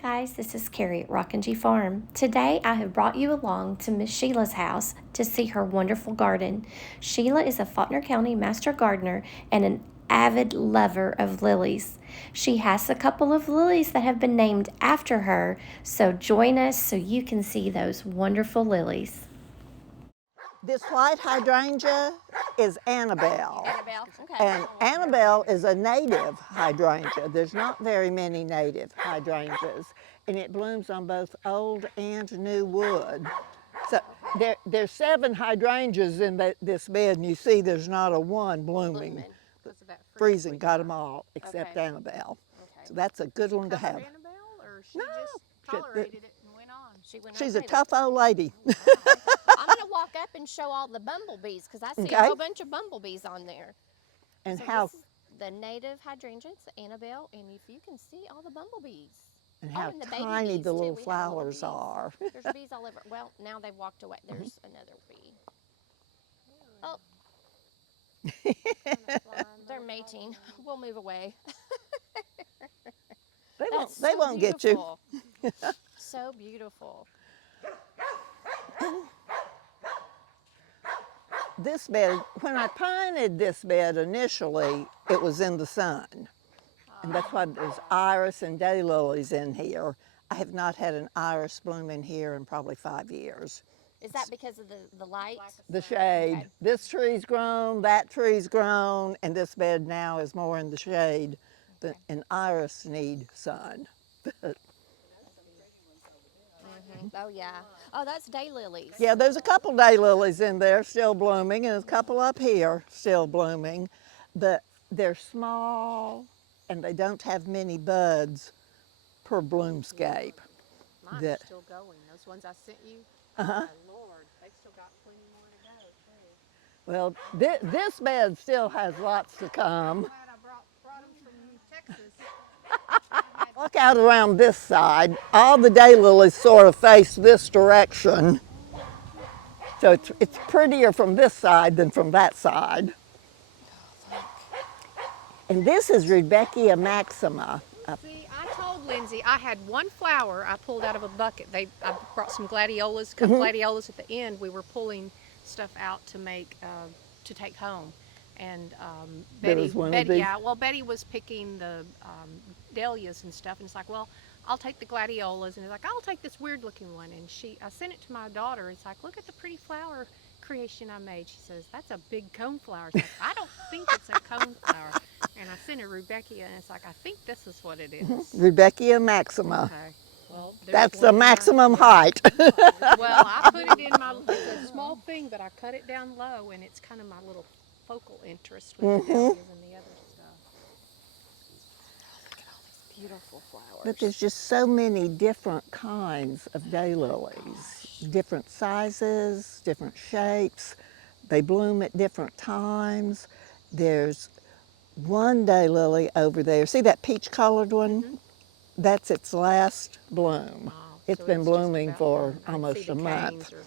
Guys, this is Carrie at Rock and G Farm. Today I have brought you along to Miss Sheila's house to see her wonderful garden. Sheila is a Faulkner County Master Gardener and an avid lover of lilies. She has a couple of lilies that have been named after her, so join us so you can see those wonderful lilies. This white hydrangea is Annabelle. Annabelle, okay. And Annabelle is a native hydrangea. There's not very many native hydrangeas, and it blooms on both old and new wood. So there's 7 hydrangeas in this bed, and you see there's not a one blooming. Because of that Freezing got them all except Okay. Annabelle. Okay. So that's a good one to Cover have. Annabelle, or she No, just tolerated it and went on? She's a tough old lady. I'm going to walk up and show all the bumblebees because I see a Okay. whole bunch of bumblebees on there. And So how this is the native hydrangea, it's the Annabelle, and if you can see all the bumblebees. and how And the baby tiny bees, the too. little We have little flowers bees. are. There's bees all over. Well, now they've walked away. There's another bee. Oh, they're mating. We'll move away. They won't get you. So beautiful. This bed, when I planted this bed initially, it was in the sun. And that's why there's iris and daylilies in here. I have not had an iris bloom in here in probably 5 years. Is that because of the light? The shade. Okay. This tree's grown, that tree's grown, and this bed now is more in the shade. But an iris need sun. Oh yeah. Oh, that's daylilies. Yeah, there's a couple daylilies in there still blooming, and a couple up here still blooming. But they're small, and they don't have many buds per bloomscape. Mine That- are still going. Those ones I sent you, Uh-huh. my Lord, they've still got plenty more to go, too. Well, this bed still has lots to come. Glad I brought them from Texas. Look out around this side. All the daylilies sort of face this direction. So it's prettier from this side than from that side. And this is Rudbeckia maxima. See, I told Lindsay I had one flower I pulled out of a bucket. I brought some gladiolas, cut gladiolas at the end. We were pulling stuff out to make to take home, and There Betty, was one of Betty, these? yeah, well, Betty was picking the dahlias and stuff, and it's like, well, I'll take the gladiolas, and it's like, I'll take this weird looking one, and I sent it to my daughter. It's like, look at the pretty flower creation I made. She says, that's a big cone flower. It's like, I don't think it's a cone flower. And I sent her Rudbeckia, and it's like, I think this is what it is. Rudbeckia maxima. Okay. Well, there's That's one the in my- maximum height. Well, I put it in my, it's a small thing, but I cut it down low, and it's kind of my little focal interest with the dahlias and the other stuff. Look at all these beautiful flowers. But there's just so many different kinds of daylilies, different sizes, different shapes. They bloom at different times. There's one daylily over there. See that peach colored one? That's its last bloom. Oh, It's so been just blooming about for done. I can almost see a the month. canes are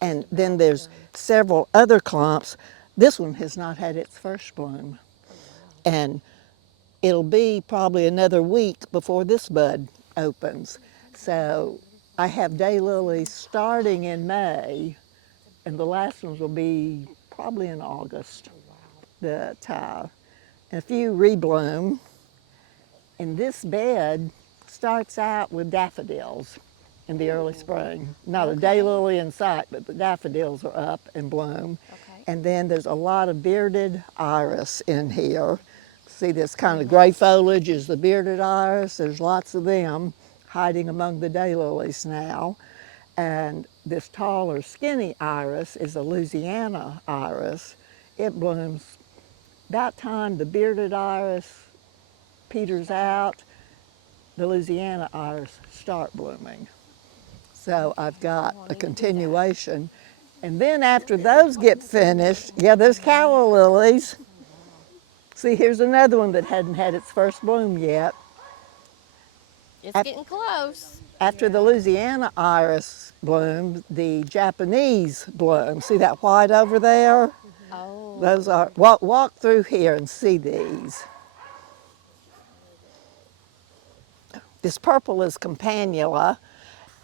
And just then about there's done. several other clumps. This one has not had its first bloom. And it'll be probably another week before this bud opens. So I have daylilies starting in May, and the last ones will be probably in August. And a few rebloom. And this bed starts out with daffodils in the early spring. Not a daylily in sight, but the daffodils are up and bloom. Okay. And then there's a lot of bearded iris in here. See this kind of gray foliage is the bearded iris. There's lots of them hiding among the daylilies now. And this taller skinny iris is a Louisiana iris. It blooms about time the bearded iris peters out, the Louisiana iris start blooming. So I've got a continuation. And then after those get finished, yeah, there's calla lilies. See, here's another one that hadn't had its first bloom yet. It's Ap- getting close. After the Louisiana iris blooms, the Japanese bloom. See that white over there? Oh. Those are, walk through here and see these. This purple is campanula,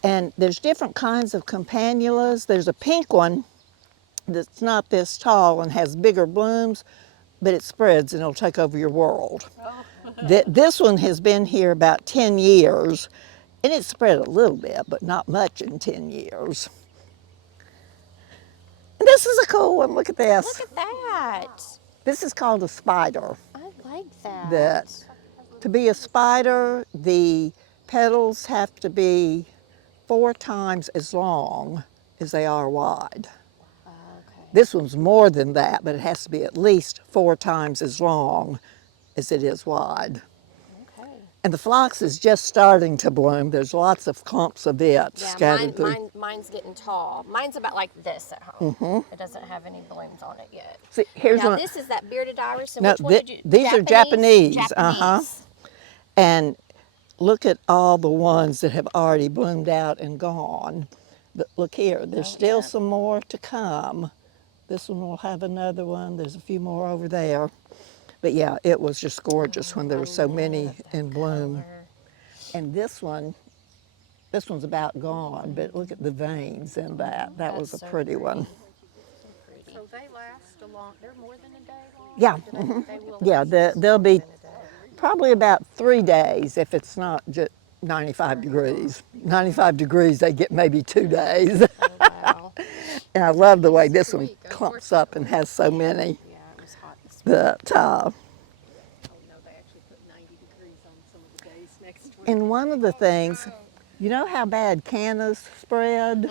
and there's different kinds of campanulas. There's a pink one that's not this tall and has bigger blooms, but it spreads and it'll take over your world. Oh. This one has been here about 10 years, and it's spread a little bit, but not much in 10 years. And this is a cool one. Look at this. Look at that. This is called a spider. I like that. That to be a spider, the petals have to be 4 times as long as they are wide. Okay. This one's more than that, but it has to be at least 4 times as long as it is wide. Okay. And the phlox is just starting to bloom. There's lots of clumps of it Yeah, scattered through. mine's getting tall. Mine's about like this at home. It doesn't have any blooms on it yet. See, here's Now one. this is that bearded iris. And No, which one did you? these are Japanese. Japanese. And look at all the ones that have already bloomed out and gone. But look here, there's still some more to come. This one will have another one. There's a few more over there. But yeah, it was just gorgeous when there were so many in bloom. And this one's about gone, but look at the veins in that. That was a That's so pretty one. So they last a long, they're more than a day long? Yeah, They will yeah, last they'll be more than a day. probably about 3 days if it's not just 95 degrees. 95 degrees, they get maybe 2 days. Oh, wow. And I love the way this one clumps up and has so many. Yeah, it was hot this morning. But Oh no, they actually put 90 degrees on some of the days next week. and one of the things, you know how bad cannas spread?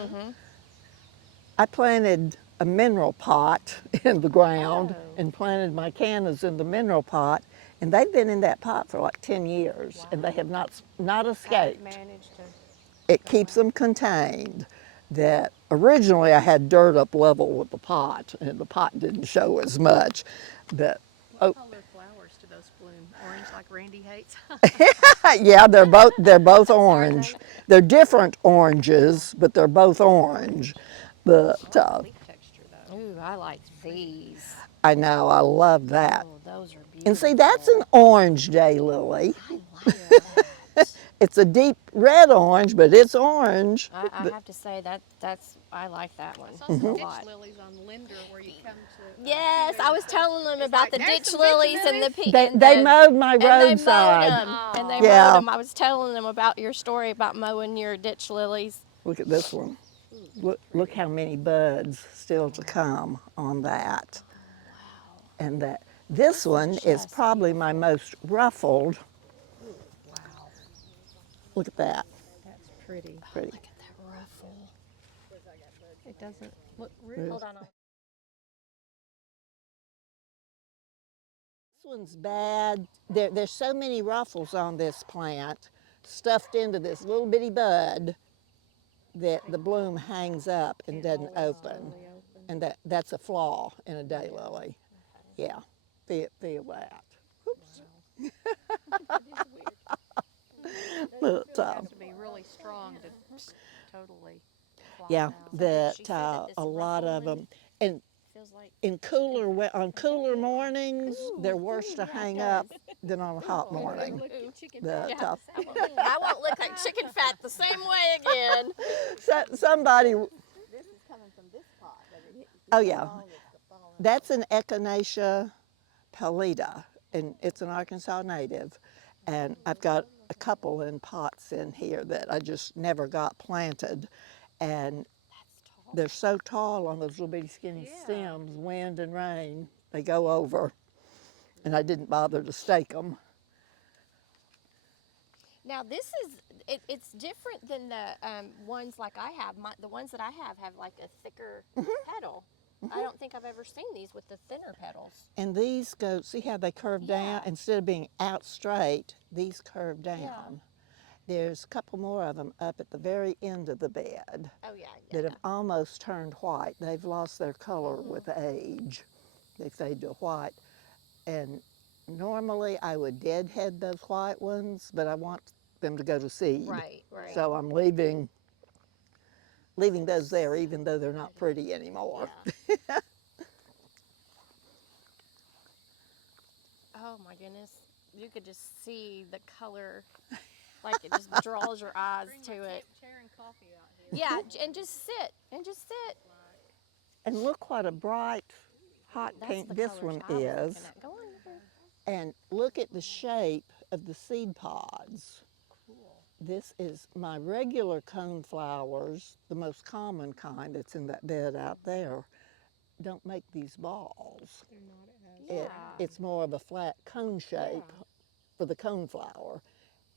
I planted a mineral pot in the ground and planted my cannas in the mineral pot, and they've been in that pot for like 10 years, and they have not escaped. Managed to. It keeps them contained. That originally I had dirt up level with the pot, and the pot didn't show as much. But What color flowers do those bloom? Orange like Randy hates? yeah, they're both orange. They're different oranges, but they're both orange. But Leaf texture though. Ooh, I like these. I know, I love that. Oh, those are beautiful. And see, that's an orange daylily. I like that. It's a deep red orange, but it's orange. I have to say I like that one I saw some a ditch lot. lilies on Linder where you come to. Yes, I was telling them about like, the "There's ditch some ditch lilies and the lilies." They mowed my roadside. And they Yeah. mowed them. I was telling them about your story about mowing your ditch lilies. Look at this one. Look how many buds still to come on that. And this one is probably my most ruffled. Wow, Look at that. that's pretty. Pretty. Look at that ruffle. It doesn't look real. Hold on. This one's bad. There's so many ruffles on this plant stuffed into this little bitty bud that the bloom hangs up and doesn't open. And that's a flaw in a daylily. Yeah, feel that. Oops. But, It has to be really strong to totally fly yeah, out. that She said that this a lot of ruffle them, and feels like in on cooler mornings, they're worse to hang up than on a hot morning. The yeah. top. I won't look like chicken fat the same way again. Somebody, This is coming from this pot. oh yeah, that's an Echinacea pallida, and it's an Arkansas native. And I've got a couple in pots in here that I just never got planted. And they're so tall on those little bitty skinny stems, wind and rain, they go over. And I didn't bother to stake them. Now this is it's different than the ones like I have. The ones that I have like a thicker petal. I don't think I've ever seen these with the thinner petals. And these go, see how they curve down? Instead of being out straight, these curve down. Yeah. There's a couple more of them up at the very end of the bed Oh yeah. that have almost turned white. They've lost their color with age. They fade to white. And normally I would deadhead those white ones, but I want them to go to seed. Right. So I'm leaving those there even though they're not pretty anymore. Yeah. Oh my goodness. You could just see the color Like it just draws your eyes Bring to my it. chair and coffee out here. Yeah, and just sit and just sit. And look what a bright, hot That's pink the this colors one I was is. looking at. Go on here. And look at the shape of the seed pods. Cool. This is my regular coneflowers, the most common kind that's in that bed out there, don't make these balls. They're not as Yeah. It's more of a flat cone shape for the coneflower.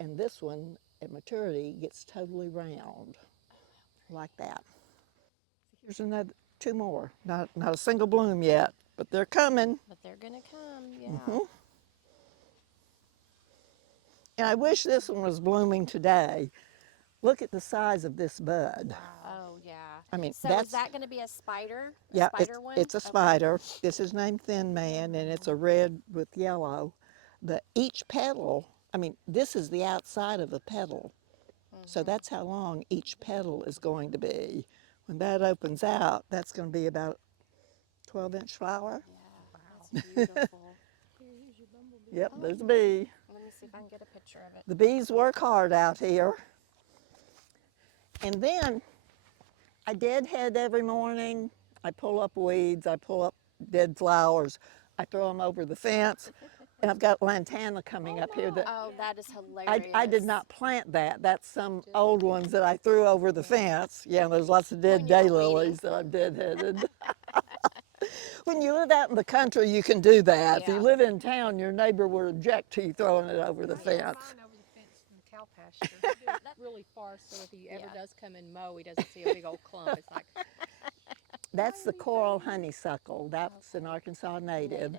And this one at maturity gets totally round like that. Here's another two more. Not a single bloom yet, but they're coming. But they're gonna come. Yeah. And I wish this one was blooming today. Look at the size of this bud. Oh yeah. I mean, So is that's, that gonna be a spider? A yeah, spider one? it's a Okay. spider. This is named Thin Man, and it's a red with yellow. But each petal, I mean, this is the outside of a petal. So that's how long each petal is going to be. When that opens out, that's going to be about 12-inch flower. Yeah. That's beautiful. Here's your bumblebee. Yep, Oh, there's a bee. let me see if I can get a picture of it. The bees work hard out here. And then I deadhead every morning. I pull up weeds, I pull up dead flowers, I throw them over the fence. And I've got lantana coming up here that Oh, that is hilarious. I did not plant that. That's some old ones that I threw over the fence. Yeah, there's lots of dead When you were daylilies that I've deadheaded. When you live out in the country, you can do that. If Yeah. you live in town, your neighbor would object to you throwing it over the I throw fence. mine over the fence in the cow pasture. I do it really far, so if he ever does come and mow, he doesn't see a big old clump. It's like, That's the coral honeysuckle. That's an Arkansas native.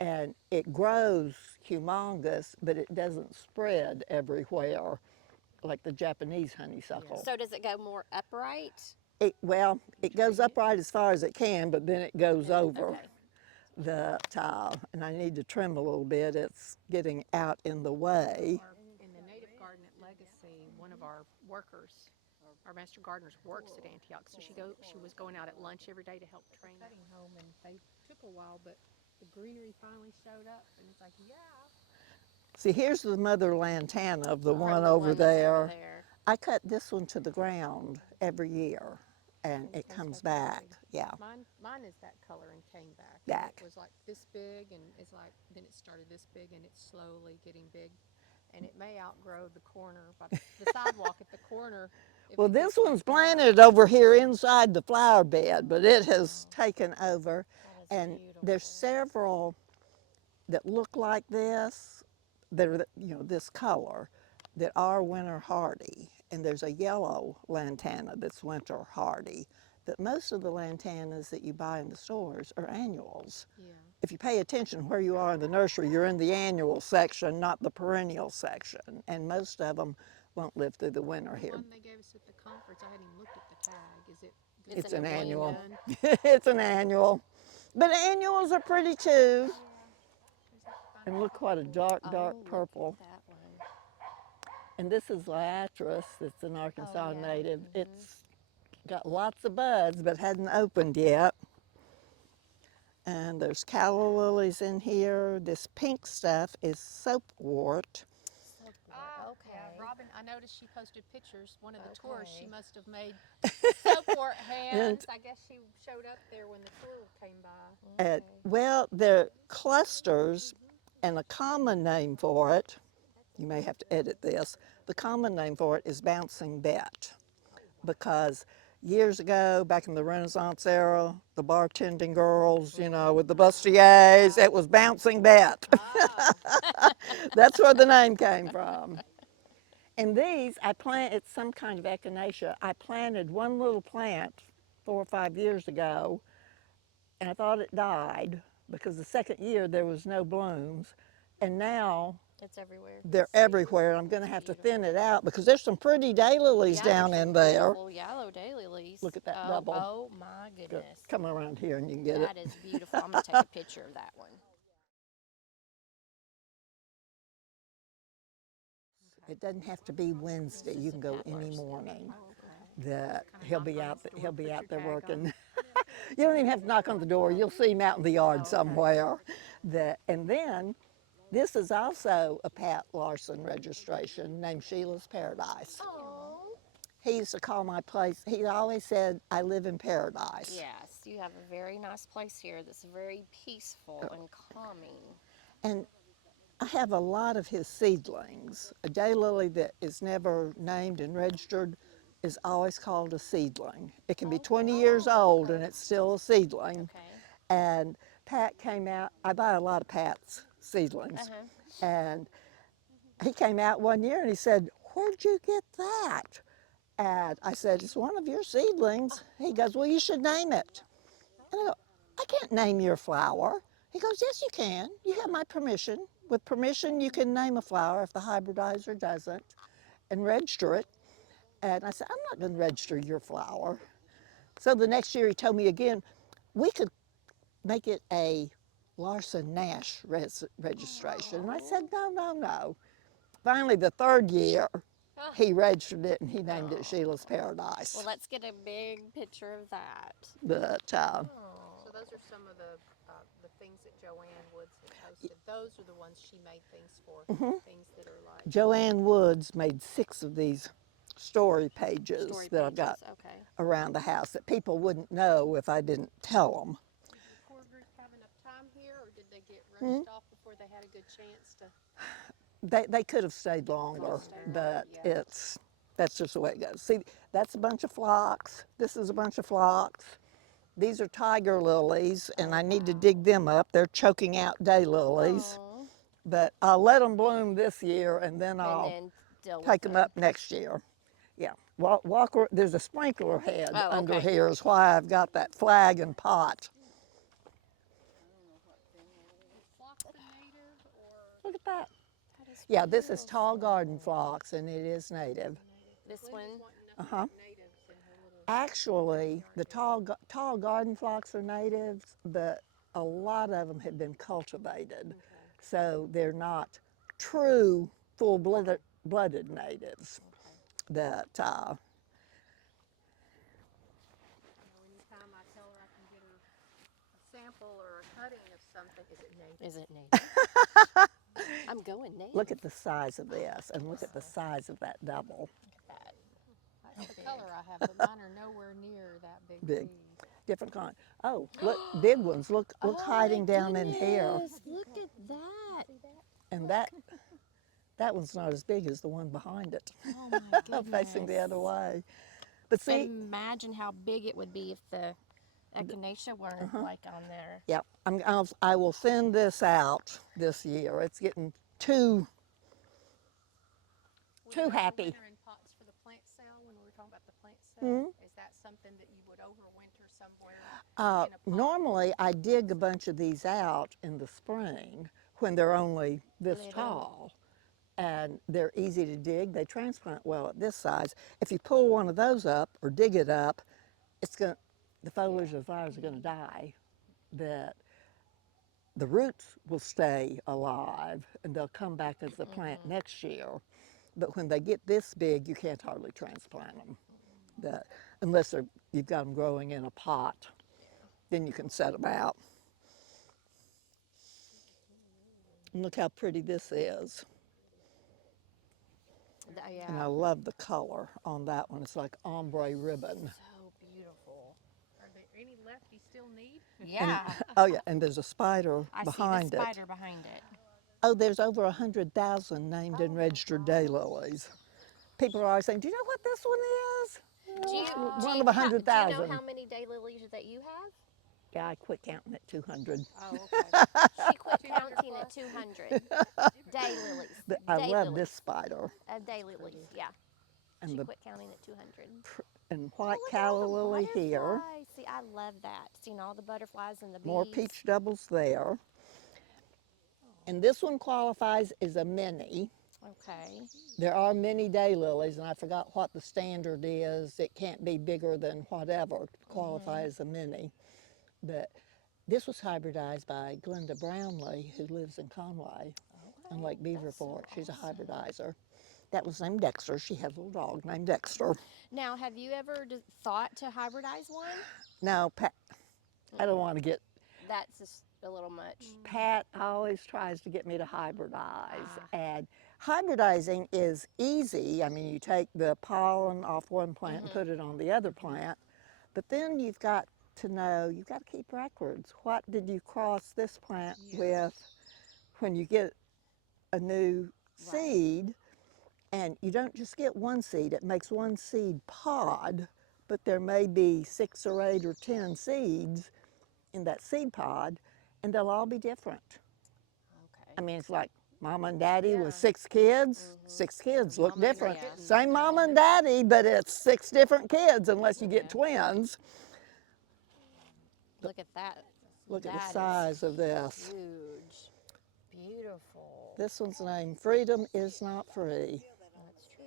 And it grows humongous, but it doesn't spread everywhere like the Japanese honeysuckle. So does it go more upright? It goes upright as far as it can, but then it goes over Okay. the tile. And I need to trim a little bit. It's getting out in the way. in the native garden at Legacy, one of our workers, our master gardeners, works at Antioch. So she was going out at lunch every day to help train cutting home, and they took a while, but the greenery finally showed up, and it's like, yeah. See, here's the mother lantana of the From one the over one that's there. over there. I cut this one to the ground every year, and it comes back. Yeah. Mine is that color and came back. Back. It was like this big, and it's like then it started this big, and it's slowly getting big, and it may outgrow the corner, but the sidewalk at the corner. Well, this one's planted over here inside the flower bed, but it has taken over. And there's several that look like this, that are, this color, that are winter hardy. And there's a yellow lantana that's winter hardy. But most of the lantanas that you buy in the stores are annuals. Yeah. If you pay attention where you are in the nursery, you're in the annual section, not the perennial section. And most of them won't live through the winter here. The one they gave us at the conference, I hadn't even looked at the tag. Is it? It's an annual. Done? It's an annual. But annuals are pretty too. And look what a dark, dark purple. That one. And this is liatris. It's an Arkansas yeah. native. It's got lots of buds, but hadn't opened yet. And there's calla lilies in here. This pink stuff is soapwort. Okay. Yeah, Robin, I noticed she posted pictures. One of the tours, she Okay. must have made soapwort hands. I guess she showed up there when the tour came by. Well, they're clusters, and a common name for it, you may have to edit this, the common name for it is bouncing bet, because years ago, back in the Renaissance era, the bartending girls, with the bustiers, it was bouncing bet. That's where the name came from. And these, it's some kind of echinacea. I planted one little plant 4 or 5 years ago, and I thought it died because the second year there was no blooms. And now It's everywhere. they're everywhere. I'm going to have to thin it out because there's some pretty daylilies down in there. Yellow daylilies. Look at that double. Oh my goodness. Come around here and you can get That it. is beautiful. I'm going to take a picture of that one. It doesn't have to be Wednesday. You can go any morning. That he'll be out there working. You don't even have to knock on the door. You'll see him out in the yard somewhere. And then This is also a Pat Larson registration named Sheila's Paradise. Oh. He used to call my place, he always said, I live in paradise. Yes, you have a very nice place here that's very peaceful and calming. And I have a lot of his seedlings. A daylily that is never named and registered is always called a seedling. It can be 20 years old and it's still a seedling. Okay. And Pat came out, I buy a lot of Pat's seedlings. Uh-huh. And he came out one year and he said, where'd you get that? And I said, it's one of your seedlings. He goes, well, you should name it. And I go, I can't name your flower. He goes, yes, you can. You have my permission. With permission, you can name a flower if the hybridizer doesn't and register it. And I said, I'm not going to register your flower. So the next year he told me again, we could make it a Larson Nash registration. And I said, no, no, no. Finally, the third year, he registered it and he named it Sheila's Paradise. Well, let's get a big picture of that. But So those are some of the things that Joanne Woods had posted. Those are the ones she made things for. Things that are like Joanne Woods made 6 of these story pages Story that I've got pages, okay. around the house that people wouldn't know if I didn't tell them. Did the tour group have enough time here, or did they get rushed off before they had a good chance to? They could have stayed longer, but yeah. that's just the way it goes. See, that's a bunch of phlox. This is a bunch of phlox. These are tiger lilies, and I need to dig them up. They're choking out daylilies. Aw. But I'll let them bloom this year, and then And I'll then deal with take them up next year. Yeah, there's a sprinkler head Oh, under okay. here is why I've got that flag and pot. Is phlox a native or Look at that. That is Yeah, this is beautiful. tall garden phlox, and it is native. This Glenda's one. wanting nothing but natives in her little. Actually, the tall garden phlox are natives, but a lot of them have been cultivated, so they're not true full-blooded natives. That Anytime I tell her I can get her a sample or a cutting of something, is it native? Is it native? I'm going native. look at the size of this, and look at the size of that double. that. That's the color I have, but mine are nowhere near that big. Big. Seed. Different kind. Oh, look, big ones. Look Oh hiding my down in here, goodness, look at that. and that one's not as big as the one behind it, Oh my goodness. facing the other way. But see, Imagine how big it would be if the echinacea weren't like on there. yep, I will thin this out this year. It's getting too Would you happy. overwinter in pots for the plant sale when we were talking about the plant sale? Is that something that you would overwinter somewhere in a pot? Normally, I dig a bunch of these out in the spring when they're only this Little. tall. And they're easy to dig. They transplant well at this size. If you pull one of those up or dig it up, the foliage of the flowers are going to die. But the roots will stay alive and they'll come back as a plant next year. But when they get this big, you can't hardly transplant them, unless you've got them growing in a pot. Then you can set them out. And look how pretty this is. Yeah. And I love the color on that one. It's like ombre ribbon. So beautiful. Are there any left you still need? Yeah. Oh yeah, and there's a spider I see behind the it. spider behind it. Oh, there's over 100,000 named and registered daylilies. People are always saying, do you know what this one is? Do you, One do of you, do you know 100,000. how many daylilies that you have? Yeah, I quit counting at 200. Oh, okay. She quit counting at 200. Daylilies. But I love this spider. Daylilies, yeah. And She the quit counting at 200. and white Look at all calla the lily here. butterflies. See, I love that. Seeing all the butterflies and the bees. More peach doubles there. And this one qualifies as a mini. Okay. There are many daylilies, and I forgot what the standard is. It can't be bigger than whatever to qualify as a mini. But this was hybridized by Glenda Brownlee, who lives in Conway on Lake Beaver Fork. She's a hybridizer. That was named Dexter. She had a little dog named Dexter. Now, have you ever thought to hybridize one? Now, I don't want to get That's just a little much. Pat always tries to get me to hybridize, and hybridizing is easy. I mean, you take the pollen off one plant and put it on the other plant, but then you've got to know, you've got to keep records. What did you cross this plant with when you get a new seed? And you don't just get one seed, it makes one seed pod, but there may be 6 or 8 or 10 seeds in that seed pod, and they'll all be different. Okay. I mean, it's like mama and daddy with 6 kids. 6 kids look Mama and different. kittens, Same they're all mama and daddy, but it's 6 different kids unless you get Yeah. twins. Look at that. Look at the That is size of this. huge. Beautiful. This one's named Freedom Is Not Free. That's true.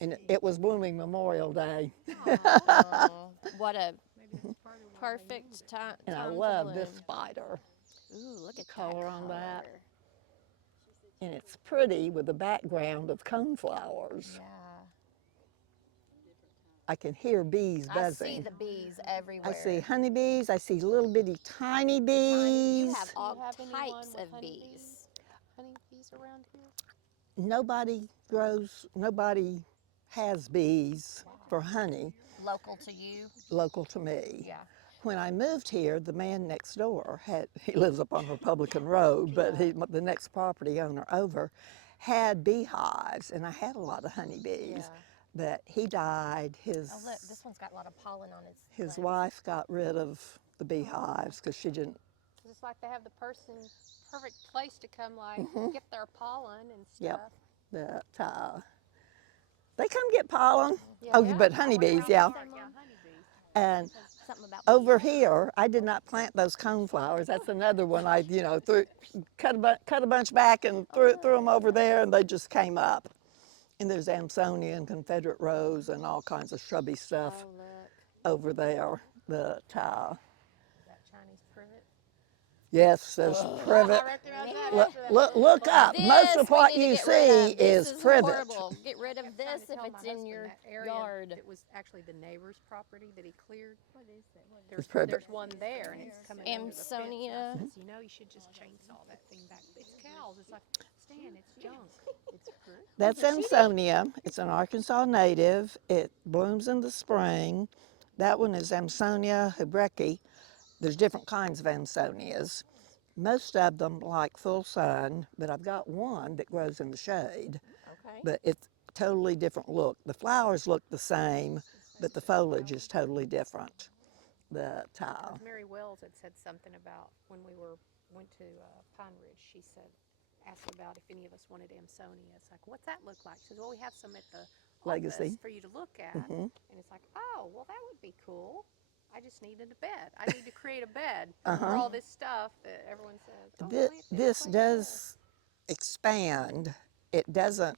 And it was blooming Memorial Day. Oh, what a Maybe that's part of why they perfect time. And I time love to this bloom. spider. Ooh, look at Color that on that. color. And it's pretty with a background of coneflowers. Yeah. I can hear bees I buzzing. see the bees everywhere. I see honeybees. I see little bitty tiny Tiny- bees. You have all have anyone types with of honeybees? bees. Honeybees around here? Nobody has bees for honey Local to you? local to me. Yeah. When I moved here, the man next door he lives up on Republican Road, but the next property owner over had beehives, and I had a lot of honeybees. Yeah. But he died. Oh, look, this one's got a lot of pollen on His legs. wife got rid of the beehives because she didn't. It's like they have the perfect place to come, like, get their pollen and Yep. stuff. That they come get pollen. Yeah. Oh, Yeah. but honeybees, yeah. Yeah, honeybees. And Something about over bees. here, I did not plant those coneflowers. That's another one I, cut a bunch back and threw them over there, and they just came up. And there's Amsonia and Confederate rose and all kinds of shrubby stuff Oh, look. over there. That Chinese privet. Yes, there's privet. Right there, how's that Look, after that? look up. Most of We what need to you get rid see of. This is is privet. horrible. Get rid of I'm trying this to if tell it's my in husband your that area yard. It was actually the neighbor's property that he cleared. What is that? What It's privet. There's one there, and it's coming under the fence. Amsonia. And I says, you should just chainsaw that thing back. It's cows. It's like, Stan, it's junk. It's fruit. That's Amsonia. It's an Arkansas native. It blooms in the spring. That one is Amsonia hebreki. There's different kinds of Amsonias. Most of them like full sun, but I've got one that grows in the shade. Okay. But it's a totally different look. The flowers look the same, but the foliage is totally different. Mary Wells had said something about when we went to Pine Ridge. She said, asked about if any of us wanted Amsonia. It's like, what's that look like? She says, well, we have some at the Legacy. office for you to look at. And it's like, oh, well, that would be cool. I just needed a bed. I need to create a bed for all this stuff that everyone says. Oh, This does expand. It doesn't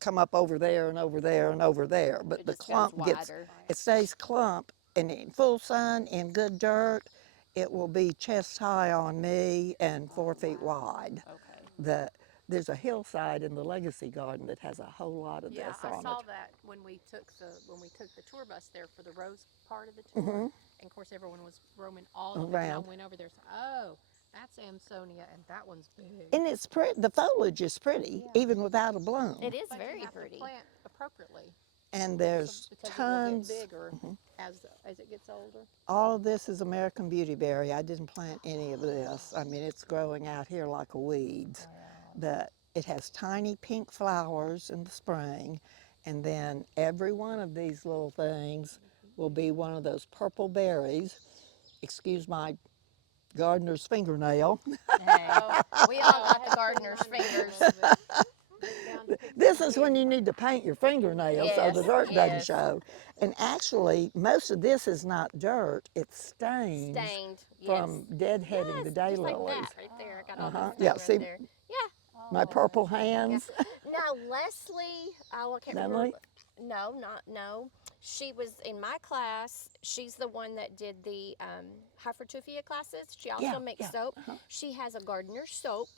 come up over there and over there and over there, but It the just goes clump wider. it stays clump, and in full sun, in good dirt, it will be chest high on me and 4 feet wide. Okay. There's a hillside in the Legacy Garden that has a whole lot of Yeah, this I on saw it. that when we took the tour bus there for the rose part of the tour. And of course, everyone was roaming all over. And I Around. went over there. So, oh, that's Amsonia, and that one's big. And it's pretty. The foliage is pretty, even without a bloom. It is But very you have pretty. to plant appropriately. And there's Because tons. it will get bigger as it gets older. All of this is American beautyberry. I didn't plant any of this. I mean, it's growing out here like a weed. But it has tiny pink flowers in the spring, and then every one of these little things will be one of those purple berries. Excuse my gardener's fingernail. Hey, we all got the gardener's fingers. This is when you need to paint your fingernails so the Yes, dirt doesn't yes. show. And actually, most of this is not dirt, it's stains Stained. from deadheading the Yes, just like daylilies. that right there. I got all that Yeah, stain see right there. Yeah. my purple hands. Now Leslie, I can't Natalie? remember. No. She was in my class. She's the one that did the hypertrophy classes. She also Yeah, makes yeah, soap. She has a gardener soap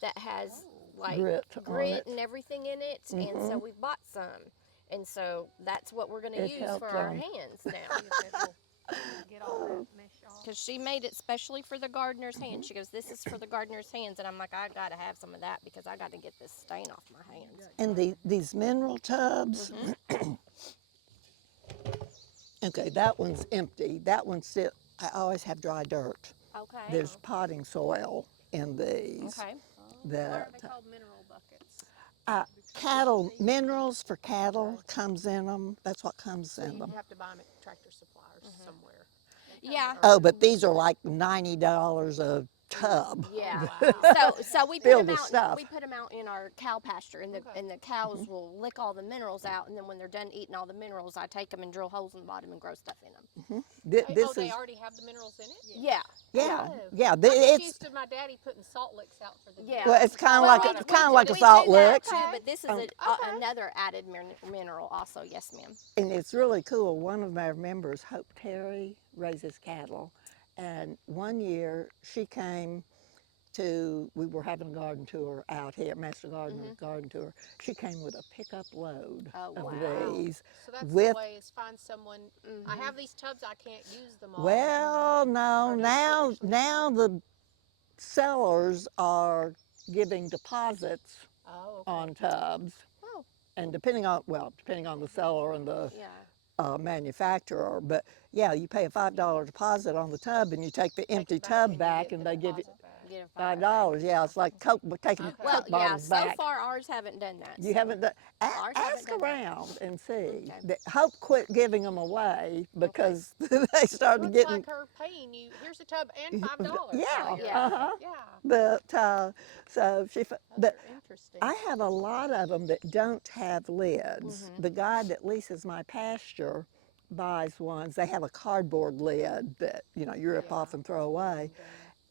that has like Grit on it. and everything in it, and so we bought some. And so that's what we're going to It use helped for our them. hands now. Get all that mesh off. Because she made it specially for the gardener's hands. She goes, "This is for the gardener's hands," and I'm like, "I got to have some of that because I got to get this stain off my hands." And these mineral tubs, okay, that one's empty. That one's still, I always have dry dirt. Okay. There's potting soil in these. Okay. Why are That they called mineral buckets? cattle, minerals for cattle comes in them. That's what comes So in you them. have to buy them at Tractor Supply or somewhere. Yeah. Oh, but these are like $90 a tub. Yeah. Wow. So we put Filled them with out. stuff. We put them out in our cow pasture, and the cows will lick all the minerals out, and then when they're done eating all the minerals, I take them and drill holes in the bottom and grow stuff in them. This They is, already have the minerals in it? Yeah. yeah, Oh. yeah. I'm It's, just used to my daddy putting salt licks out for the Yeah. well, it's kind of Well, like we- it's kind of we like do- a we salt do that lick. too, but this is another added mineral also. Yes, ma'am. And it's really cool. One of our members, Hope Terry, raises cattle. And one year she came to, we were having a garden tour out here, Master Gardener's garden tour. She came with a pickup load Oh, of wow. these. So that's with, the way is find someone. I have these tubs, I can't use them all. well, no, Or does now, actually- now the sellers are giving deposits Oh, okay. on tubs. Oh. And depending on the seller and the Yeah. manufacturer, but yeah, you pay a $5 deposit on the tub and you take the empty tub back and they give you Get a $5. Yeah, it's like Coke, taking Well, Coke yeah. bottles So back. far, ours haven't done that. You so. haven't done, Ours haven't ask done that. around and see. Okay. Hope quit giving them away because they started Looks getting, like her paying you. Here's a tub and $5. yeah, Yeah. Yeah. but so she, Those but are interesting. I have a lot of them that don't have lids. The guy that leases my pasture buys ones. They have a cardboard lid that you rip off and throw away.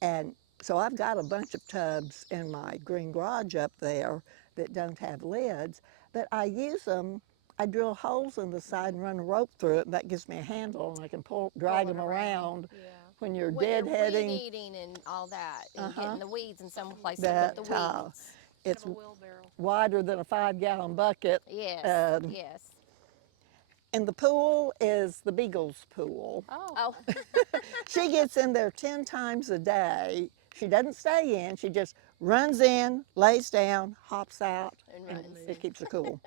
And so I've got a bunch of tubs in my green garage up there that don't have lids, but I use them. I drill holes in the side and run a rope through it, and that gives me a handle, and I can drag them around. Yeah. When you're When you're deadheading. weed eating and all that, and getting the weeds in some places That with the weeds. it's Have a wheelbarrow. wider than a 5-gallon bucket. Yes. Yes. And the pool is the Beagle's pool. Oh. She gets in there 10 times a day. She doesn't stay in. She just runs in, lays down, hops out, And and runs. it keeps her cool.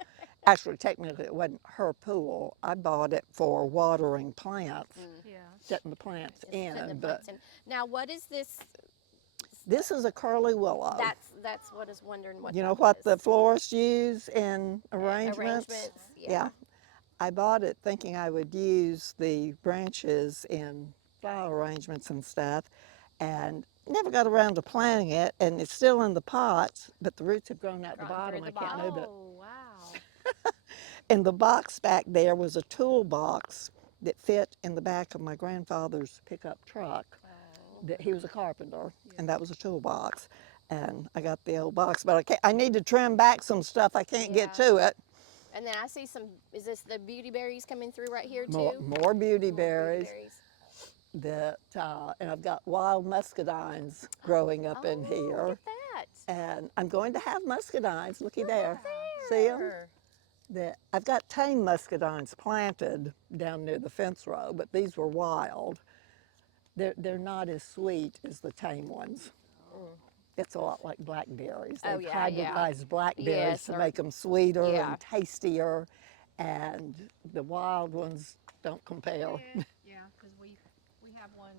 Actually, technically, it wasn't her pool. I bought it for watering plants, Yeah. getting the plants Putting the in. But plants in. Now, what is this? this is a curly willow. That's what I was wondering what. You know that what was. the florists use in arrangements? Arrangements. Yeah. I bought it thinking I would use the branches in flower arrangements and stuff, and never got around to planting it, and it's still in the pots, but the roots have grown out the bottom. I can't move it. Oh, wow. In the box back there was a toolbox that fit in the back of my grandfather's pickup truck. That he was a carpenter, and that was a toolbox. And I got the old box, but I need to trim back some stuff. I can't get to it. And then I see some. Is this the beauty berries coming through right here More, too? more beauty More berries. And I've got wild muscadines growing up in Look here. at that. And I'm going to have muscadines. Looky there. See them? I've got tame muscadines planted down near the fence row, but these were wild. They're not as sweet as the tame ones. It's a lot like blackberries. Oh, They've yeah, yeah. hybridized blackberries Yes, to or- make them sweeter yeah. and tastier, and the wild ones don't compare. Yeah, because we have one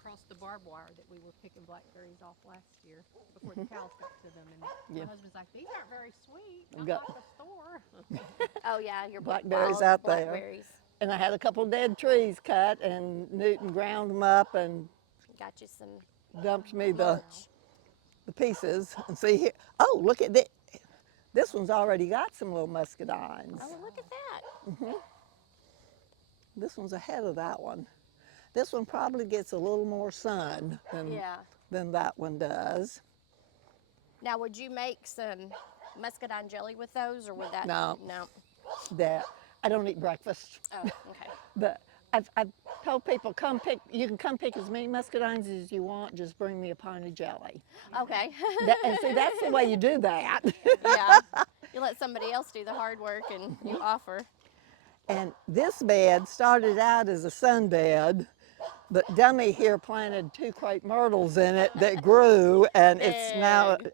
across the barbed wire that we were picking blackberries off last year before the cows got to them. And my husband's like, these aren't very sweet. Not Got- like the store. Oh yeah, your Blackberries wild out there. blackberries. And I had a couple dead trees cut, and Newton ground them up and Got you some. dumped me the pieces. And see here, oh, look at this. This one's already got some little muscadines. Oh, look at that. This one's ahead of that one. This one probably gets a little more sun than that one does. Now, would you make some muscadine jelly with those, or would that? No. No. That I don't eat breakfast. Oh, okay. But I've told people, you can come pick as many muscadines as you want, just bring me a pint of jelly. Okay. And see, that's the way you do that. Yeah. You let somebody else do the hard work, and you offer. And this bed started out as a sunbed, but Dummy here planted 2 crepe myrtles in it that grew, and it's now, Big.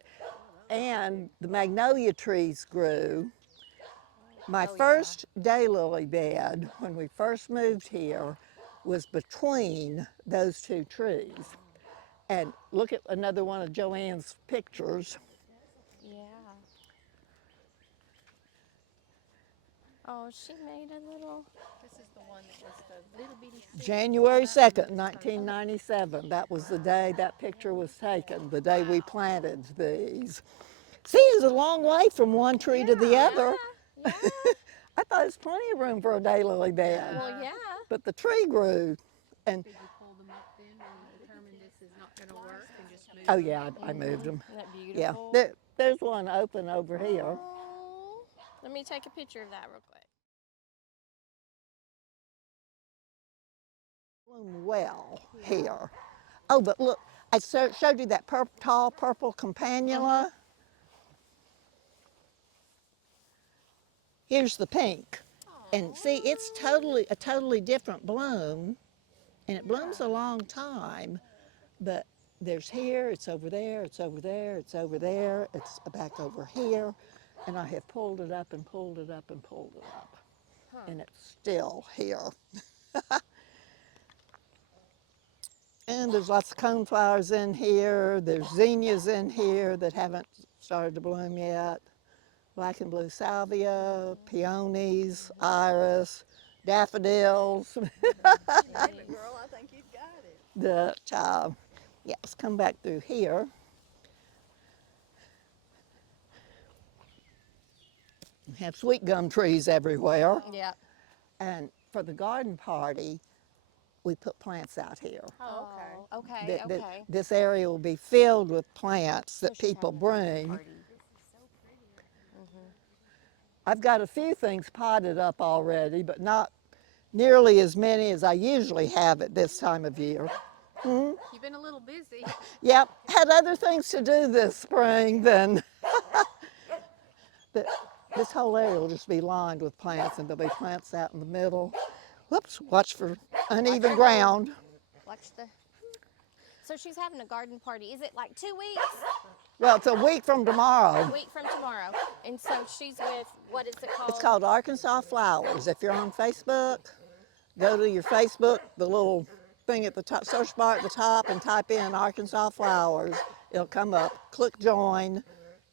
and the magnolia trees grew. My Oh, yeah. first daylily bed, when we first moved here, was between those 2 trees. And look at another one of Joanne's pictures. Yeah. Oh, she made a little. This is the one that was the little bitty seeds. January 2nd, 1997. That was the day that picture was taken, the day we planted these. See, it's a long way from one tree to the other. Yeah. I thought there's plenty of room for a daylily bed, Well, yeah. but the tree grew. And Did you pull them up then when you determined this is not going to work and just move oh them? yeah, I moved them. Isn't that Yeah, beautiful? there's one open over here. Oh. Let me take a picture of that real quick. Bloom well here. Oh, but look, I showed you that tall purple campanula. Here's the pink. And see, it's a totally different bloom, and it blooms a long time, but there's here, it's over there, it's over there, it's over there, it's back over here, and I have pulled it up and pulled it up and pulled it up, and it's still here. And there's lots of coneflowers in here, there's zinnias in here that haven't started to bloom yet. Black and blue salvia, peonies, iris, daffodils. You name it, girl. I think you've got it. Yeah, let's come back through here. We have sweet gum trees everywhere. Yeah. And for the garden party, we put plants out here. Oh, okay. Th- th- Okay. This area will be filled with plants that So she's people having a garden bring. party. I've got a few things potted up already, but not nearly as many as I usually have at this time of year. You've been a little busy. Yep, had other things to do this spring than this whole area will just be lined with plants, and there'll be plants out in the middle. Whoops, watch for uneven ground. Watch the. So she's having a garden party. Is it like 2 weeks? Well, it's a week from tomorrow. A week from tomorrow. And so she's with, what is it called? It's called Arkansas Flowers. If you're on Facebook, go to your Facebook, the little thing at the top, search bar at the top, and type in Arkansas Flowers. It'll come up. Click join,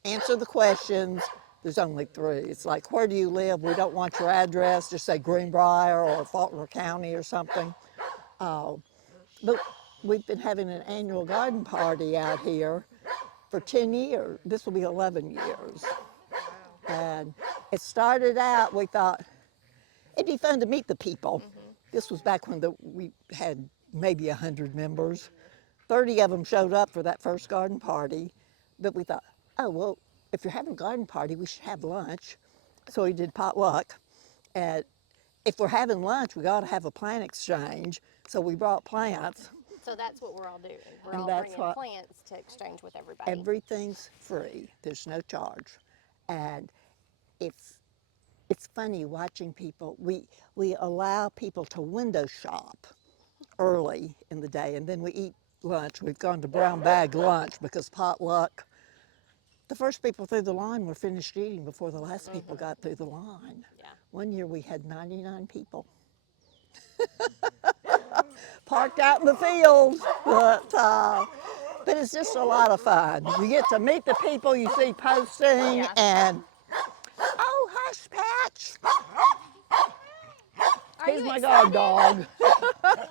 answer the questions. There's only 3. It's like, where do you live? We don't want your address. Just say Greenbrier or Faulkner County or something. But we've been having an annual garden party out here for 10 years. This will be 11 years. And it started out, we thought, it'd be fun to meet the people. This was back when we had maybe 100 members. 30 of them showed up for that first garden party. But we thought, oh, well, if you're having a garden party, we should have lunch. So we did potluck. And if we're having lunch, we got to have a plant exchange. So we brought plants. So that's what we're all doing. We're And all that's bringing what- plants to exchange with everybody. Everything's free. There's no charge. And it's funny watching people. We allow people to window shop early in the day, and then we eat lunch. We've gone to brown bag lunch because potluck. The first people through the line were finished eating before the last people got through the line. Yeah. One year we had 99 people parked out in the field, but it's just a lot of fun. You get to meet the people you see posting, Yeah. and oh, hush, Patch. Are Here's you my excited? guard dog. Look at that.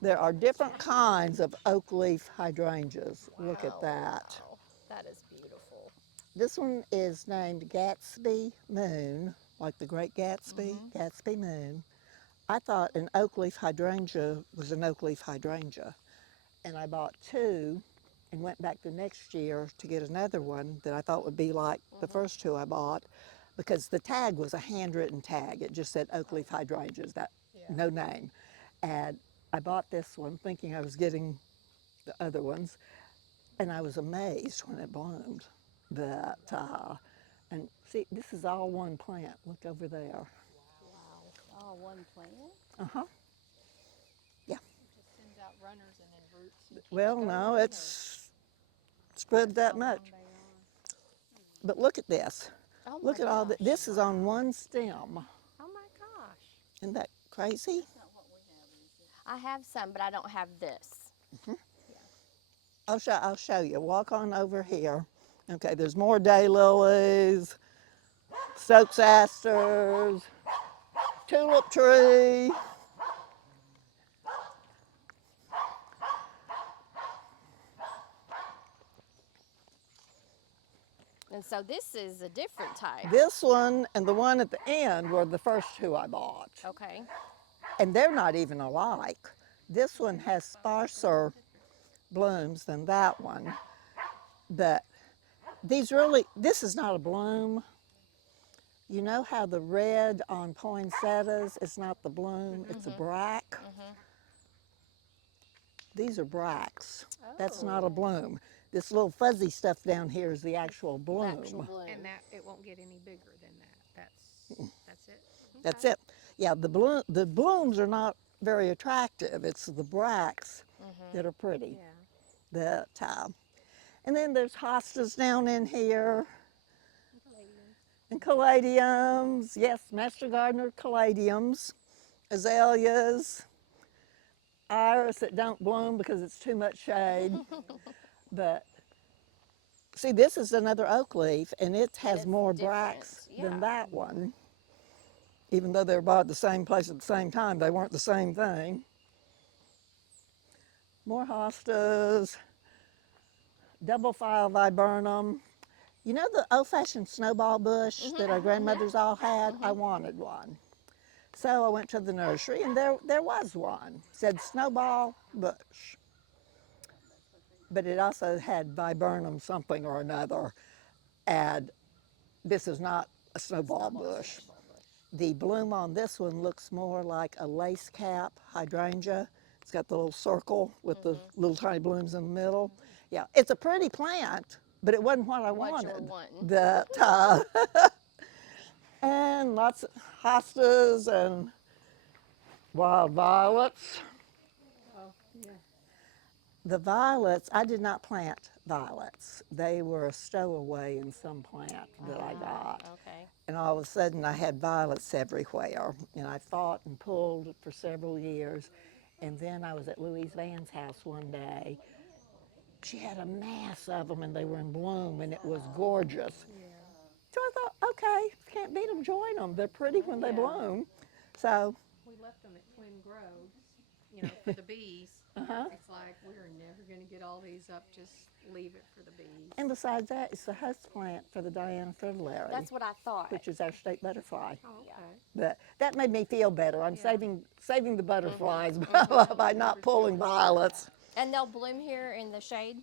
There are different kinds of oak leaf hydrangeas. Look at Wow, that. wow. That is beautiful. This one is named Gatsby Moon, like the Great Gatsby, Gatsby Moon. I thought an oak leaf hydrangea was an oak leaf hydrangea. And I bought 2 and went back the next year to get another one that I thought would be like the first 2 I bought, because the tag was a handwritten tag. It just said oak leaf hydrangeas, no name. And I bought this one thinking I was getting the other ones. And I was amazed when it bloomed. That, and see, this is all one plant. Look over there. Wow. Oh, one plant? Uh-huh. Yeah. It just sends out runners and then roots and keeps Well, going. no, Or it's spread that's that how long much. they are. But look at this. Oh my Look at all that. gosh. This is on one stem. Oh my gosh. Isn't that crazy? I have some, but I don't have this. I'll show you. Walk on over here. Okay, there's more daylilies, soap asters, tulip tree. And so this is a different type. This one and the one at the end were the first two I bought. Okay. And they're not even alike. This one has sparser blooms than that one. But these really, this is not a bloom. You know how the red on poinsettias is not the bloom, it's a brack? These are bracts. That's not a bloom. This little fuzzy stuff down here is the actual bloom. Actual bloom. And that it won't get any bigger than that. That's it. That's it. Yeah, the blooms are not very attractive. It's the bracts that are pretty. Yeah. That, and then there's hostas down in here. And And caladiums, yes, Master Gardener caladiums, azaleas, iris that don't bloom because it's too much shade. But see, this is another oak leaf, and it has it's more different, bracts yeah. than that one. Even though they were bought at the same place at the same time, they weren't the same thing. More hostas, double file viburnum. You know the old-fashioned snowball bush that our grandmothers all had? I wanted one. So I went to the nursery and there was one. It said snowball bush. But it also had viburnum something or another. And this is not a snowball bush. The bloom on this one looks more like a lace cap hydrangea. It's got the little circle with the little tiny blooms in the middle. Yeah, it's a pretty plant, but it wasn't what I What you were wanted. wanting. That, and lots of hostas and wild violets. oh yeah. The violets, I did not plant violets. They were a stowaway in some plant that I got. Okay. And all of a sudden I had violets everywhere. And I fought and pulled for several years. And then I was at Louise Vann's house one day. She had a mass of them and they were in bloom and it was gorgeous. Yeah. So I thought, okay, can't beat them, join them. They're pretty when they bloom. So, We left them at Twin Groves, for the bees. It's like we're never going to get all these up. Just leave it for the bees. and besides that, it's the host plant for the Diana fritillary. That's what I thought. Which is our state butterfly. Oh, okay. But that made me feel better. I'm Yeah. saving the butterflies by not pulling violets. And they'll bloom here in the shade?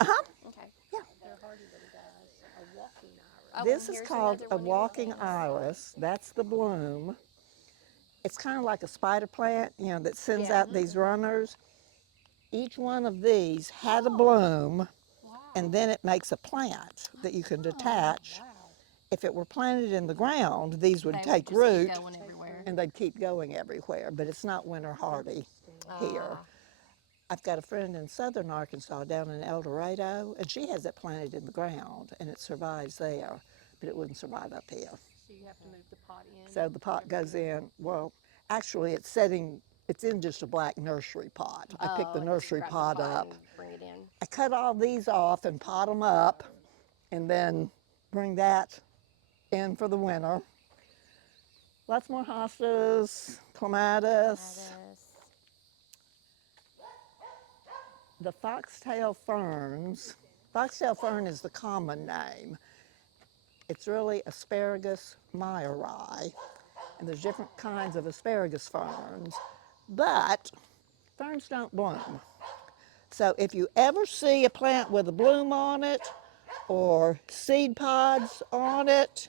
Uh-huh. Okay. Yeah. They're hardy little guys. A walking iris. Oh, This and is here's called another a one of walking these. iris. That's the bloom. It's kind of like a spider plant, that sends Yeah. out these runners. Each one of these had a bloom, Wow. and then it makes a plant that you can detach. Wow. If it were planted in the ground, these would They take just root keep going everywhere. and they'd keep going everywhere, but it's not winter hardy here. Ah. I've got a friend in southern Arkansas down in El Dorado, and she has it planted in the ground, and it survives there, but it wouldn't survive up here. So you have to move the pot in. So the pot goes in, well, actually it's in just a black nursery pot. I picked the and just nursery grab the pot pot up. and bring it in. I cut all these off and pot them up, and then bring that in for the winter. Lots more hostas, clematis. The foxtail ferns. Foxtail fern is the common name. It's really Asparagus myri, and there's different kinds of asparagus ferns, but ferns don't bloom. So if you ever see a plant with a bloom on it or seed pods on it,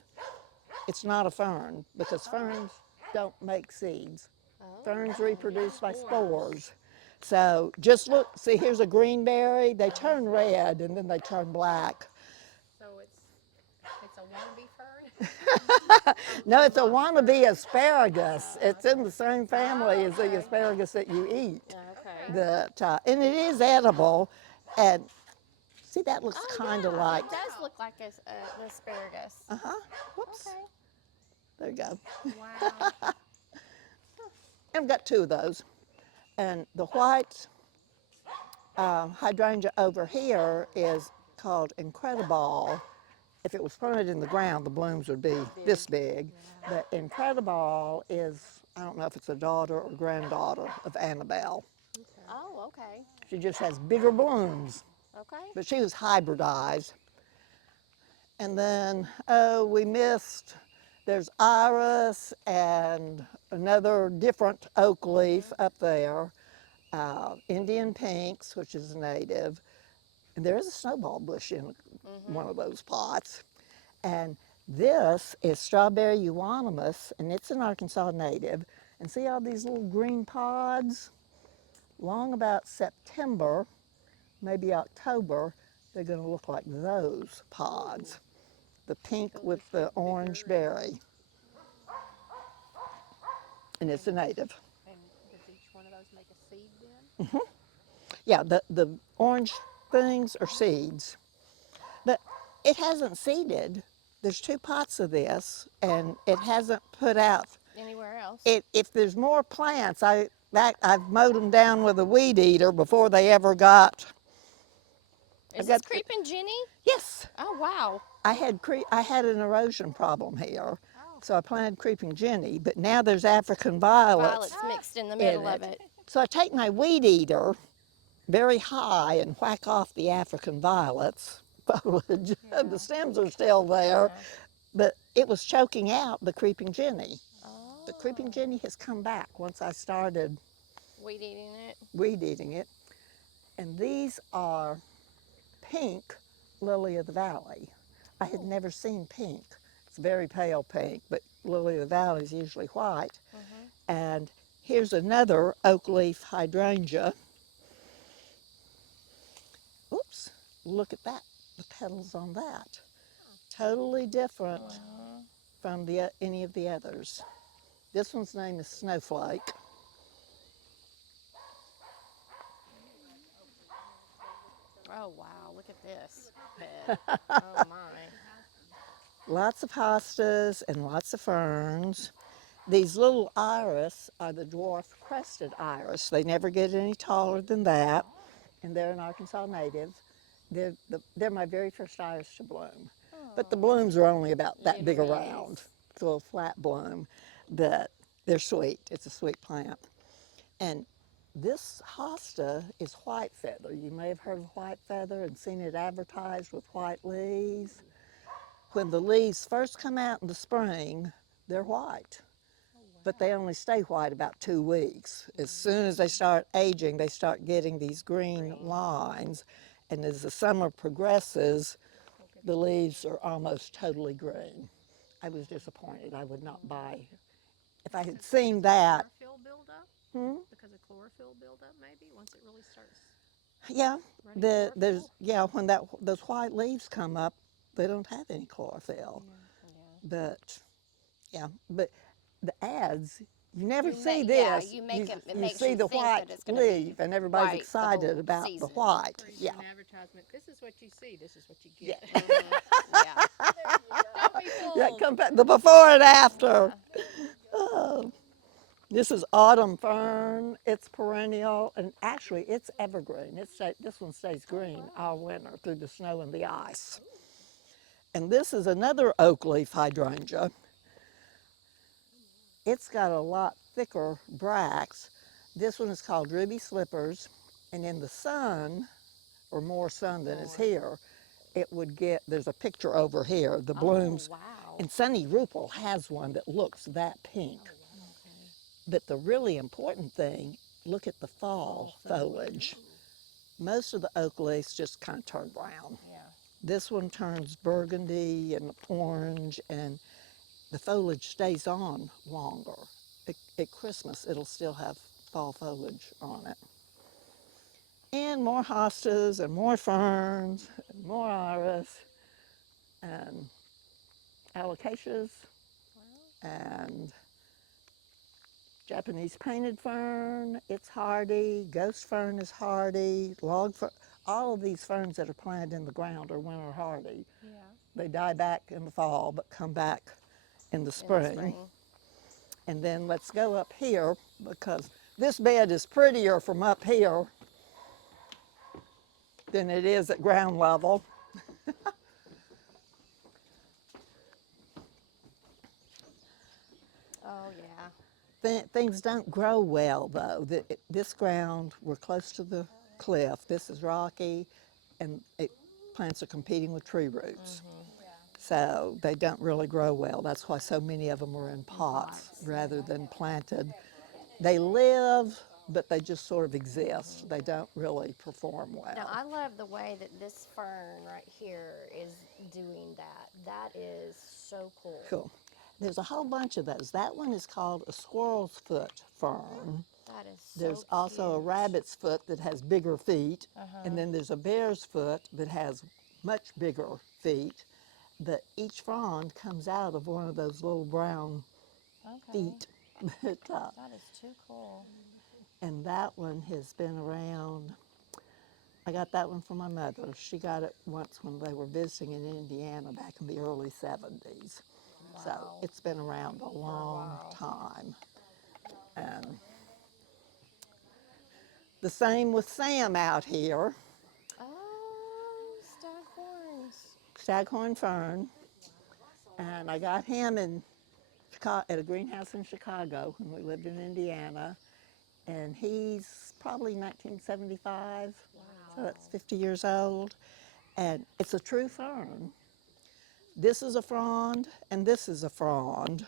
it's not a fern because ferns don't make seeds. Ferns reproduce by spores. So just look, see, here's a green berry. They turn red and then they turn black. So it's a wannabe fern. No, it's a mock wannabe asparagus. It's in the same family Oh, as the okay. asparagus that you eat. Okay. And it is edible. And see, that looks Oh kind of yeah, like, it does look like an asparagus. whoops, Okay. there you go. Wow. I've got two of those. And the white hydrangea over here is called Incredible. If it was planted in the ground, the blooms would be this big. But Incredible is, I don't know if it's a daughter or granddaughter of Annabelle. Okay. Oh, okay. She just has bigger blooms, Okay. but she was hybridized. And then, oh, we missed, there's iris and another different oak leaf up there, Indian pinks, which is native. And there is a snowball bush in one of those pots. And this is strawberry euonymus, and it's an Arkansas native. And see all these little green pods? Long about September, maybe October, they're going to look like those pods. The pink They'll with just the get orange bigger berry. And it's a native. and does each one of those make a seed then? Yeah, the orange things are seeds. But it hasn't seeded. There's two pots of this, and it hasn't put out. Anywhere else? If there's more plants, I've mowed them down with a weed eater before they ever got. Is I've this got creeping Jenny? yes. Oh wow. I had an erosion problem here, Oh. so I planted creeping Jenny. But now there's African violets Violets mixed in the in middle of it. it. So I take my weed eater very high and whack off the African violets foliage. Yeah. The stems are still there, Yeah. but it was choking out the creeping Jenny. Oh. The creeping Jenny has come back once I started Weed eating it. weed eating it. And these are pink lily of the valley. I had never seen pink. It's very pale pink, but lily of the valley is usually white. And here's another oak leaf hydrangea. Oops, look at that, the petals on that. Totally different from any of the others. This one's name is Snowflake. Oh wow, look at this bed. Oh my. Lots of hostas and lots of ferns. These little iris are the dwarf crested iris. They never get any taller than that, and they're an Arkansas native. They're my very first iris to bloom. But the blooms are only about that big Little around. bitties. It's a little flat bloom, but they're sweet. It's a sweet plant. And this hosta is white feather. You may have heard of white feather and seen it advertised with white leaves. When the leaves first come out in the spring, they're white, but they only stay white about 2 weeks. As soon as they start aging, they start getting these green lines, and as the summer progresses, the leaves are almost totally green. I was disappointed. I would not buy. If I had seen that, Chlorophyll buildup? Because of chlorophyll buildup, maybe once it really starts. yeah, Running chlorophyll? when those white leaves come up, they don't have any chlorophyll. But yeah, but the ads, you never see Yeah, this. you make it. It You makes see you the think white that it's going to leaf, be and everybody's white the excited whole about the season. white. Or you Yeah. do an advertisement. This is what you see. This is what you Yeah. get. Yeah. Don't be Yeah, fooled. the before and after. Oh. This is autumn fern. It's perennial, and actually it's evergreen. This one stays green all winter through the snow and the ice. And this is another oak leaf hydrangea. It's got a lot thicker bracts. This one is called ruby slippers, and in the sun, or more sun than is here, it would get, there's a picture over here, the blooms. Oh wow. And Sunny Rupel has one that looks that pink. But the really important thing, look at the fall foliage. Most of the oak leaves just kind of turn brown. Yeah. This one turns burgundy and orange, and the foliage stays on longer. At Christmas, it'll still have fall foliage on it. And more hostas and more ferns and more iris and alocasias and Japanese painted fern. It's hardy. Ghost fern is hardy. Log fern. All of these ferns that are planted in the ground are winter hardy. Yeah. They die back in the fall but come back in the In the spring. spring. And then let's go up here because this bed is prettier from up here than it is at ground level. Oh yeah. Things don't grow well though. This ground, we're close to the cliff. This is rocky and plants are competing with tree roots. So they don't really grow well. That's why so many of them are in pots rather than planted. They live, but they just sort of exist. They don't really perform well. Now I love the way that this fern right here is doing that. That is so cool. Cool. There's a whole bunch of those. That one is called a squirrel's foot fern. That is so There's also a cute. rabbit's foot that has bigger feet, and then there's a bear's foot that has much bigger feet. Each frond comes out of one of those little brown Okay. feet. That is too cool. And that one has been around. I got that one from my mother. She got it once when they were visiting in Indiana back in the early 70s. So Wow. it's been around a long Wow. time. And the same with Sam out here, Oh, staghorns. staghorn fern. And I got him in at a greenhouse in Chicago when we lived in Indiana. And he's probably 1975, so that's 50 years old. And it's a true fern. This is a frond, and this is a frond,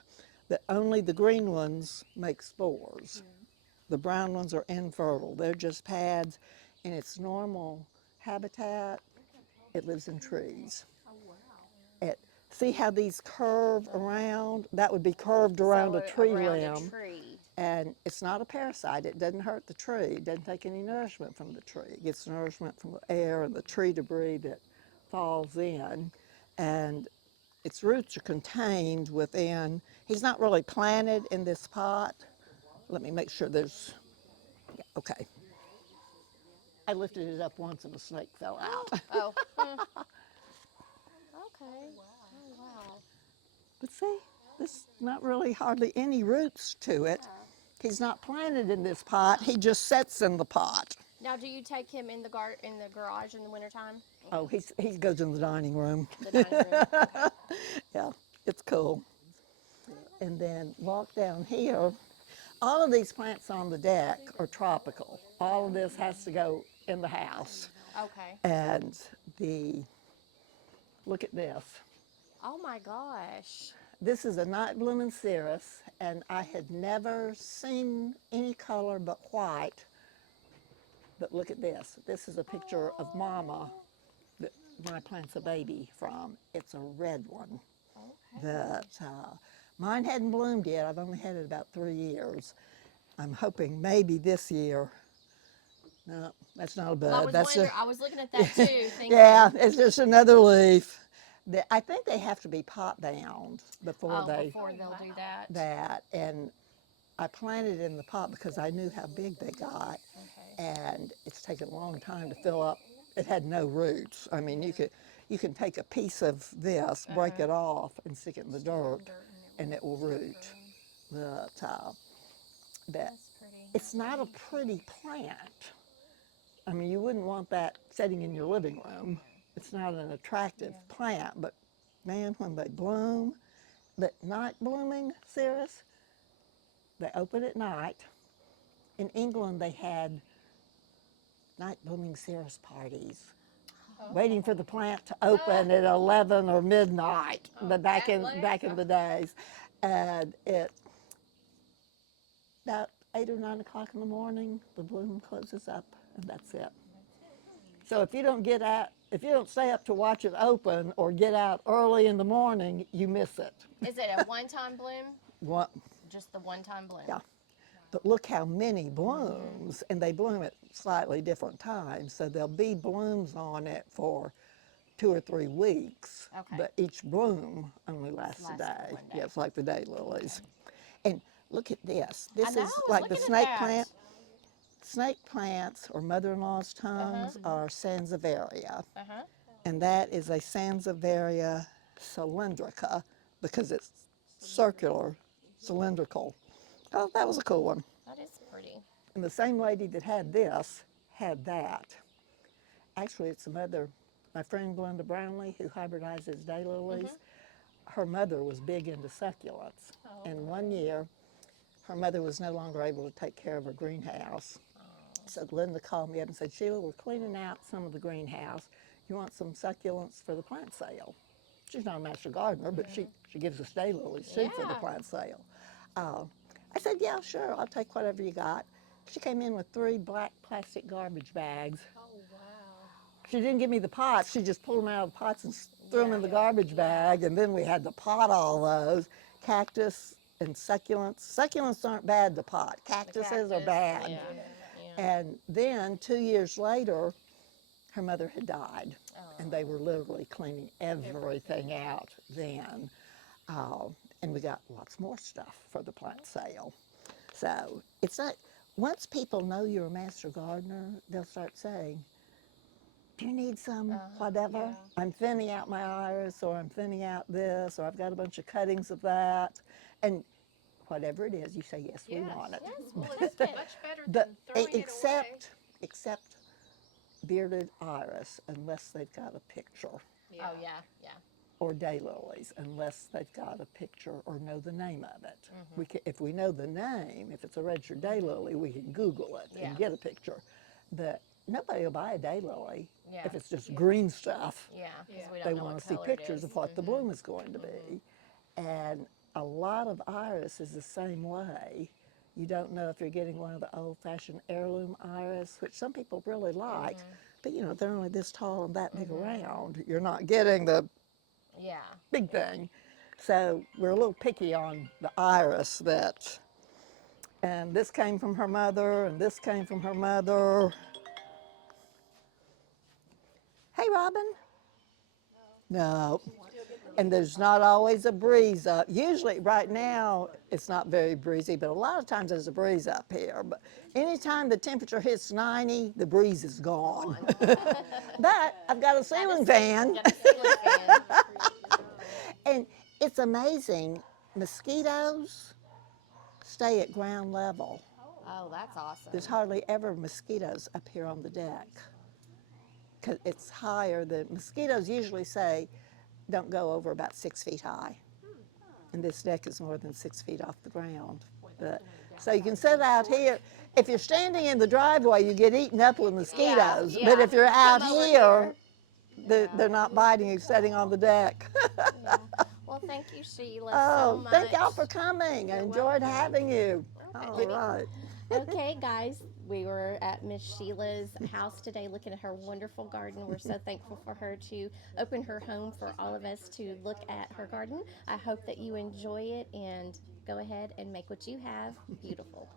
that only the green ones make spores. The brown ones are infertile. They're just pads. In its normal habitat, it lives in trees. It, see how these curve around? That would be curved around So a tree around limb. a tree. And it's not a parasite. It doesn't hurt the tree. It doesn't take any nourishment from the tree. It gets nourishment from the air and the tree debris that falls in. And its roots are contained within. He's not really planted in this pot. Let me make sure there's, yeah, okay. I lifted it up once and a snake fell out. Oh. Okay. Oh wow. But see, there's not really hardly any roots to it. He's not planted in this pot. He just sits in the pot. Now, do you take him in the garage in the wintertime? Oh, he goes in the dining room. The dining room. Okay. Yeah, it's cool. And then walk down here. All of these plants on the deck are tropical. All of this has to go in the house. Okay. And look at this. Oh my gosh. This is a night blooming cereus, and I had never seen any color but white. But look at this. This is a picture of Mama that my plant's a baby from. It's a red one. That mine hadn't bloomed yet. I've only had it about 3 years. I'm hoping maybe this year. No, that's not a bud. Well, I was that's wondering. I was looking at that too, thinking. yeah, it's just another leaf. I think they have to be pot bound before before they'll do that. And I planted it in the pot because I knew how big they got. Okay. And it's taken a long time to fill up. It had no roots. I mean, you can take a piece of this, break it off, and stick it in the dirt, and it will root. But That's pretty. it's not a pretty plant. I mean, you wouldn't want that sitting in your living room. It's not an attractive plant, but man, when they bloom, the night blooming cereus, they open at night. In England, they had night blooming cereus parties, waiting for the plant to open at 11 or midnight. But back in the days, and about 8 or 9 o'clock in the morning, the bloom closes up, and that's it. So if you don't stay up to watch it open or get out early in the morning, you miss it. Is it a one-time bloom? What? Just the one-time bloom. Yeah. but look how many blooms, and they bloom at slightly different times. So there'll be blooms on it for 2 or 3 weeks, Okay. but each bloom only lasts a Lasts for day. one day. Yeah, it's like the daylilies. And look at this. This know, I is was like the looking at snake that. plant. Snake plants, or mother-in-law's tongues, are Sansevieria. Uh-huh. And that is a Sansevieria cylindrica because it's circular, cylindrical. Oh, that was a cool one. That is pretty. And the same lady that had this had that. Actually, it's the mother, my friend Glenda Brownlee, who hybridizes daylilies. Her mother was big into succulents. And one year, her mother was no longer able to take care of her greenhouse. So Glenda called me up and said, Sheila, we're cleaning out some of the greenhouse. You want some succulents for the plant sale? She's not a master gardener, but she gives us daylilies too for the Yeah. plant sale. I said, yeah, sure, I'll take whatever you got. She came in with 3 black plastic garbage bags. Oh, wow. She didn't give me the pots. She just pulled them out of the pots and threw them in the garbage bag, and then we had to pot all those. Cactus and succulents. Succulents aren't bad to pot. Cactuses are bad. Yeah. And then 2 years later, her mother had died, and they were literally cleaning everything out then. And we got lots more stuff for the plant sale. So it's not, once people know you're a master gardener, they'll start saying, do you need some whatever? I'm thinning out my iris, or I'm thinning out this, or I've got a bunch of cuttings of that. And whatever it is, you say, yes, we want it. Yes, we'll take it. Much better But than throwing it away. except bearded iris, unless they've got a picture, Oh, yeah. or daylilies, unless they've got a picture or know the name of it. We can, if we know the name, if it's a registered daylily, we can Google it and get a picture. But nobody will buy a daylily if it's just green stuff. Yeah, because we don't They know want what to see color it pictures is. of what the bloom is going to be. And a lot of iris is the same way. You don't know if you're getting one of the old-fashioned heirloom iris, which some people really like, but you know, they're only this tall and that big around. You're not getting the Yeah. big thing. So we're a little picky on the iris that, and this came from her mother, and this came from her mother. Hey, Robin. No. And there's not always a breeze up. Usually, right now, it's not very breezy, but a lot of times there's a breeze up here. But anytime the temperature hits 90, the breeze is gone. But I've got a ceiling fan. Got a ceiling fan. And it's amazing. Mosquitoes stay at ground level. Oh, that's awesome. There's hardly ever mosquitoes up here on the deck, because it's higher than, mosquitoes usually say don't go over about 6 feet high. And this deck is more than 6 feet off the ground. But, so you can sit out here. If you're standing in the driveway, you get eaten up with mosquitoes. Yeah, But if you're out Come over here, they're not biting you sitting on the deck. Well, thank you, Sheila, Oh, so much. thank y'all for coming. I enjoyed having you. All Okay. right. Okay, guys, we were at Miss Sheila's house today looking at her wonderful garden. We're so thankful for her to open her home for all of us to look at her garden. I hope that you enjoy it, and go ahead and make what you have beautiful.